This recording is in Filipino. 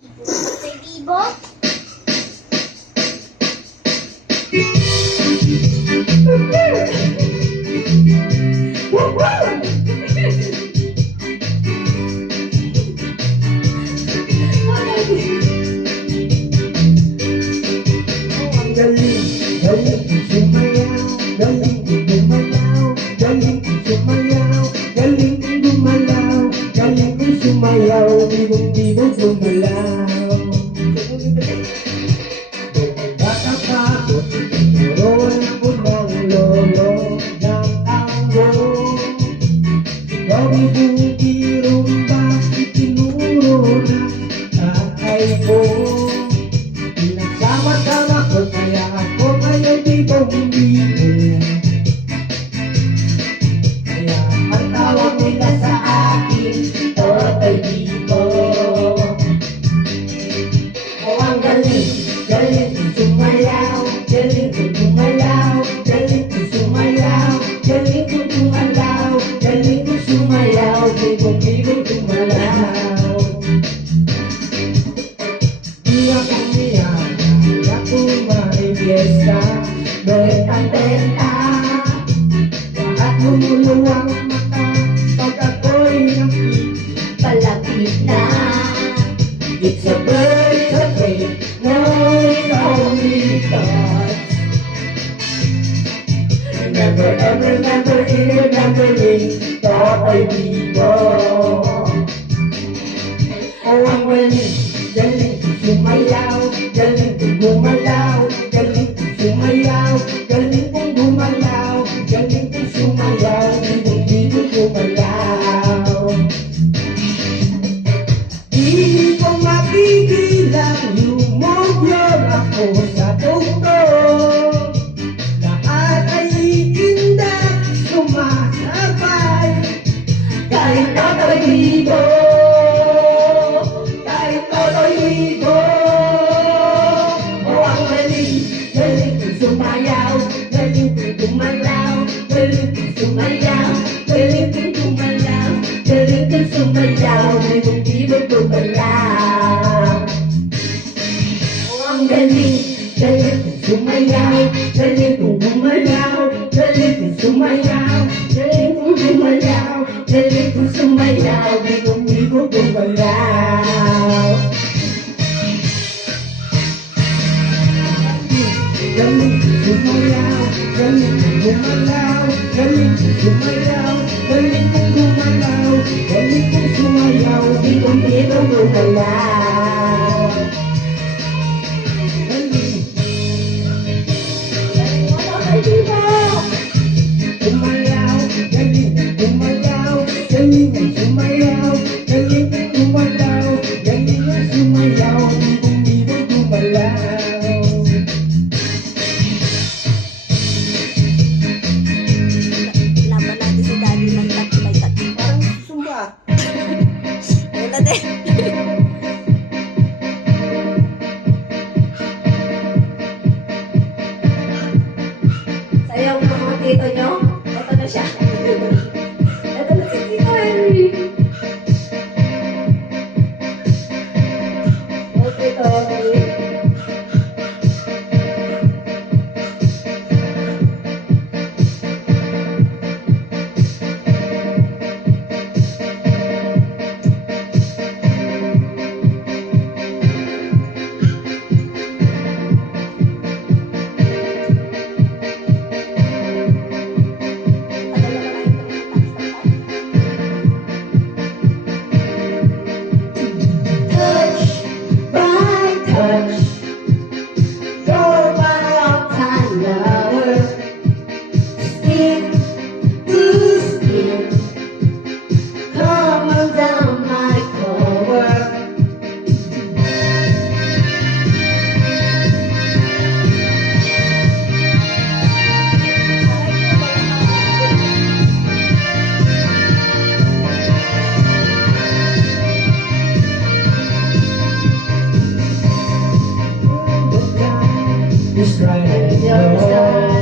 Ibo? Galing, galing sumayaw, galing gumalaw, galing sumayaw, galing gumalaw, galing sumayaw, bigong-bigong gumalaw. Bata pa ako, turuan ako ng lolo ng tango. Ikaw ibong-birong bakit tinuro ng tatay ko. Pinagsama-sama ko kaya ako ngayon di bumibig. Kaya ang tawag nila sa akin, Totoy Bibo. O ang galing, galing sumayaw, galing ko gumalaw, galing ko sumayaw, galing ko gumalaw, galing ko sumayaw, bigong-bigong gumalaw. Di ako umiyak, ako marifiesta, benta-benta. Lahat lumuluwang mata, pag ako'y Palapit na. it's a bird, a plane, no, it's only thoughts. Remember, remembering, Totoy Bibo. Oh, ang galing, galing sumayaw, galing gumalaw, galing sumayaw, galing gumalaw, galing sumayaw, bigong-bigong gumalaw. Di ko mapigilang yumugyog ako sa tugtog. Lahat ay iindak, sumasabay, kahit Totoy Bibo. Kahit Totoy Bibo. O ang galing, galing kong sumayaw, galing kong gumalaw, galing kong sumayaw, galing kong gumalaw, galing kong sumayaw, bigong-bigong gumalaw. O ang galing, galing kong sumayaw, galing kong gumalaw, galing kong sumayaw, galing kong gumalaw, galing kong sumayaw, bigong-bigong gumalaw. Galing sumayaw, galing gumalaw, galing sumayaw, galing gumalaw, galing sumayaw, bigong-bigong gumalaw. Galing Totoy Bibo! gumalaw, galing gumalaw, galing sumayaw, galing gumalaw, galing sumayaw, bigong-bigong gumalaw. Laban natin si Daddy ng tatlo. Parang sumba. Wala din. Sayang mga tito nyo. Ito na siya. Ito na si Tito Henry. Oh, Tito Henry. Touch by touch, you're my all-time lover. Skin to skin, come on down my cover. The time is right and yours.